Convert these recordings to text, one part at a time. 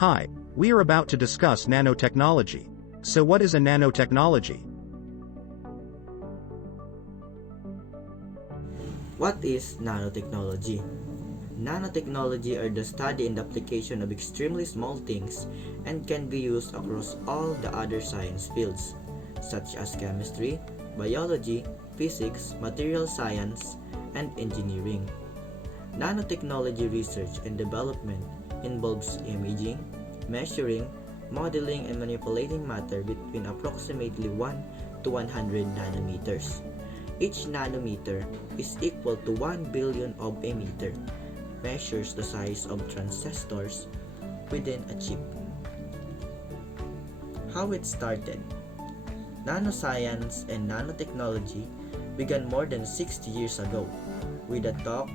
Hi, we are about to discuss nanotechnology. So what is a nanotechnology? What is nanotechnology? Nanotechnology are the study and application of extremely small things and can be used across all the other science fields, such as chemistry, biology, physics, material science, and engineering. Nanotechnology research and development involves imaging, measuring, modeling, and manipulating matter between approximately 1 to 100 nanometers. Each nanometer is equal to 1 billion of a meter, measures the size of transistors within a chip. How it started. Nanoscience and nanotechnology began more than 60 years ago with a talk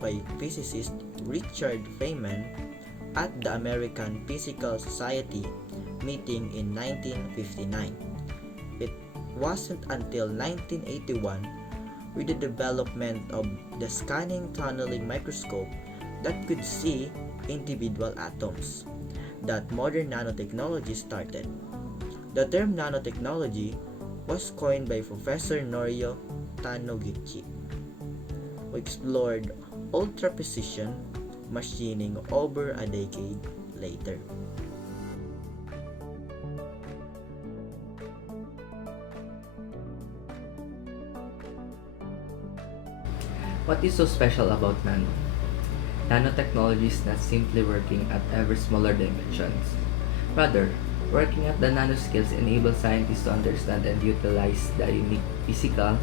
by physicist Richard Feynman at the American Physical Society meeting in 1959. It wasn't until 1981 with the development of the scanning tunneling microscope that could see individual atoms that modern nanotechnology started. The term nanotechnology was coined by Professor Norio Taniguchi, who explored ultra-precision machining over a decade later. What is so special about nano? Nanotechnology is not simply working at ever smaller dimensions. Rather, working at the nanoscales enables scientists to understand and utilize the unique physical,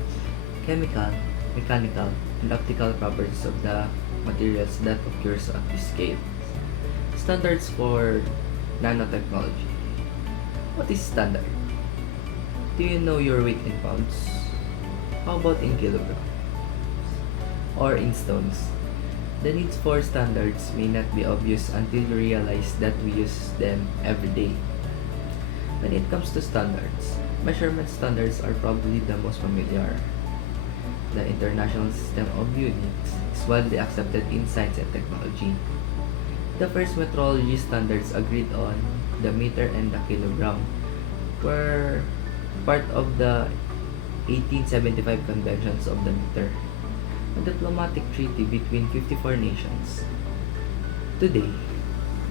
chemical, mechanical, and optical properties of the materials that occurs at this scale. Standards for nanotechnology. What is standard? Do you know your weight in pounds? How about in kilograms? Or in stones? The needs for standards may not be obvious until you realize that we use them every day. When it comes to standards, measurement standards are probably the most familiar. The International System of Units is widely accepted in science and technology. The first metrology standards agreed on, the meter and the kilogram, were part of the 1875 conventions of the meter, a diplomatic treaty between 54 nations. Today,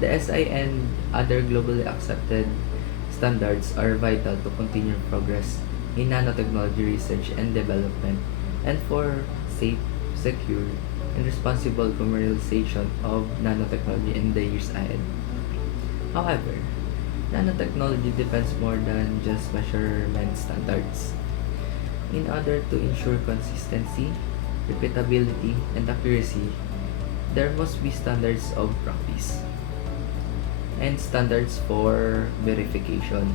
the SI and other globally accepted standards are vital to continue progress in nanotechnology research and development and for safe, secure, and responsible commercialization of nanotechnology in the years ahead. However, nanotechnology depends more than just measurement standards. In order to ensure consistency, repeatability, and accuracy, there must be standards of practice and standards for verification.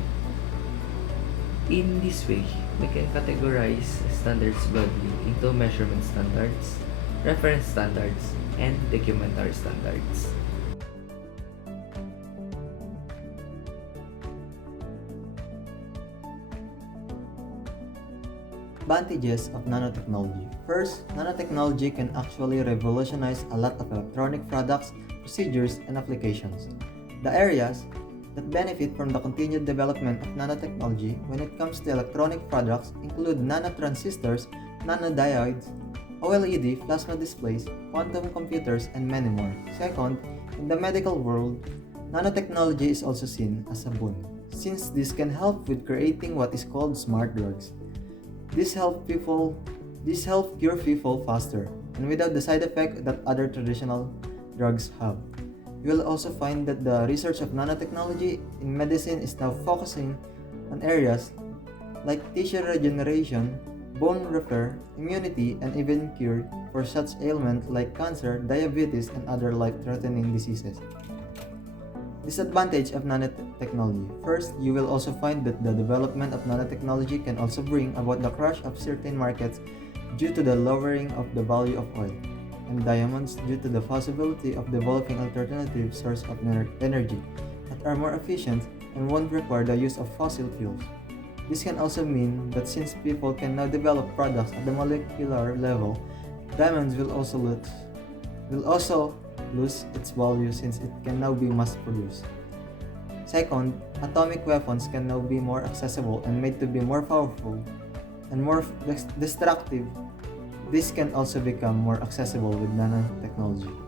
In this way, we can categorize standards broadly into measurement standards, reference standards, and documentary standards. Advantages of nanotechnology. First, nanotechnology can actually revolutionize a lot of electronic products, procedures, and applications. The areas that benefit from the continued development of nanotechnology when it comes to electronic products include nanotransistors, nanodiodes, OLED plasma displays, quantum computers, and many more. Second, in the medical world, nanotechnology is also seen as a boon, since this can help with creating what is called smart drugs. This help cure people faster and without the side effect that other traditional drugs have. You will also find that the research of nanotechnology in medicine is now focusing on areas like tissue regeneration, bone repair, immunity, and even cure for such ailments like cancer, diabetes, and other life-threatening diseases. Disadvantage of nanotechnology. First, you will also find that the development of nanotechnology can also bring about the crash of certain markets due to the lowering of the value of oil and diamonds due to the possibility of developing alternative sources of energy that are more efficient and won't require the use of fossil fuels. This can also mean that since people can now develop products at the molecular level, diamonds will also lose its value since it can now be mass produced. Second, atomic weapons can now be more accessible and made to be more powerful and more destructive. This can also become more accessible with nanotechnology.